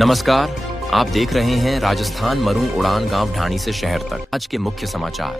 नमस्कार, आप देख रहे हैं राजस्थान मरू उड़ान गांव ढाणी से शहर तक। आज के मुख्य समाचार।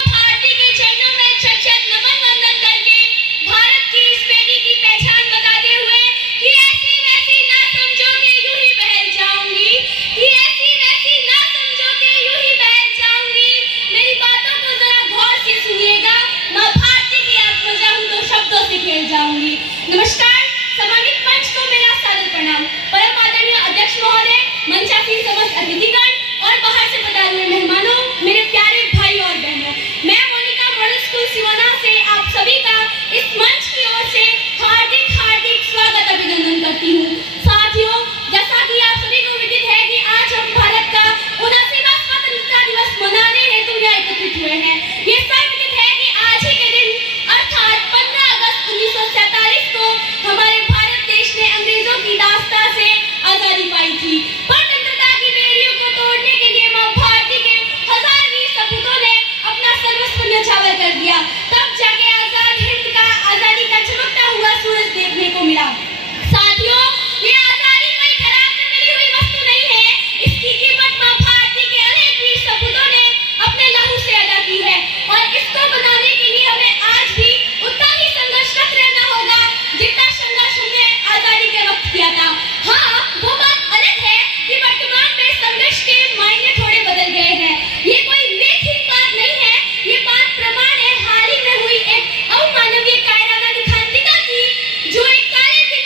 भारती के चरणों में छत-छत नमन वंदन करके भारत की इस बेटी की पहचान बताते हुए कि ऐसी वैसी ना समझो के यूं ही बहल जाऊंगी, कि ऐसी वैसी ना समझो के यूं ही बहल जाऊंगी। मेरी बातों को जरा गौर से सुनिएगा, मां भारती की आत्मजा हूं तो शब्दों से खेल जाऊंगी। नमस्कार, सम्मानित मंच को मेरा सादर प्रणाम। परम आदरणीय अध्यक्ष महोदय, मंचासीन समस्त अतिथिगण और बाहर से पधारे हुए मेहमानों, मेरे प्यारे भाई और बहनों, मैं मोनिका मॉडल स्कूल सिवाना से आप सभी का इस मंच की ओर से हार्दिक स्वागत अभिनंदन करती हूँ। साथियों, जैसा कि आप सभी को विदित है कि आज हम भारत का 79वां स्वतंत्रता दिवस मनाने हेतु यहाँ एकत्रित हुए हैं। ये सर्वविदित है कि आज ही के दिन अर्थात 15 अगस्त 1947 को हमारे भारत देश ने अंग्रेजों की दास्ता से आजादी पाई थी। स्वतंत्रता की बेड़ियों को तोड़ने के लिए मां भारती के हजार वीर सपूतों ने अपना सर्वस्व न्यौछावर कर दिया। तब जाके आजाद हिंद का आजादी का चमकता हुआ सूरज देखने को मिला। साथियों, ये आजादी कोई खराब से मिली हुई वस्तु नहीं है। इसकी कीमत मां भारती के अनेक वीर सपूतों ने अपने लहू से अदा की है और इसको बनाने के लिए हमें आज भी उतना ही संघर्षरत रहना होगा जितना संघर्ष हमने आजादी के वक्त किया था। हाँ, वो बात अलग है कि वर्तमान में संघर्ष के मायने थोड़े बदल गए हैं। ये कोई लेखिक बात नहीं है, ये बात प्रमाण है हाल ही में हुई एक अमानवीय कायराना दिखांतिका की, जो एक काले दिन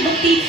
देशभक्ति